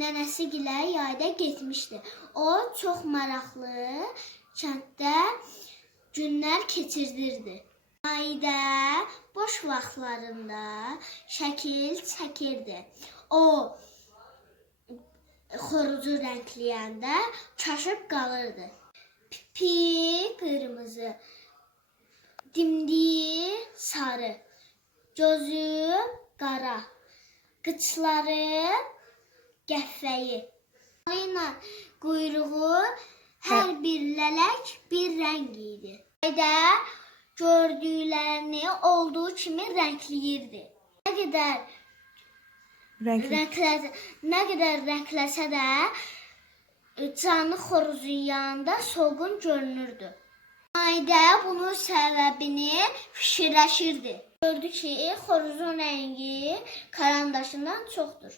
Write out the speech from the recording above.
nənəsi gilə yayda getmişdi. O çox maraqlı kənddə günlər keçirdirdi. Ayda boş vaxtlarında şəkil çəkirdi. O xorucu rəngləyəndə çaşıb qalırdı. Pipi qırmızı, dimdiyi sarı, gözü qara, qıçları qəhvəyi. ilə quyruğu hər bir lələk bir rəng idi. Ayda gördüklərini olduğu kimi rəngləyirdi. Nə qədər Renkli. Rəngləsə, nə qədər rəngləsə də e, canlı xoruzun yanında solğun görünürdü. Ayda bunun səbəbini fikirləşirdi. Gördü ki, xoruzun rəngi karandaşından çoxdur.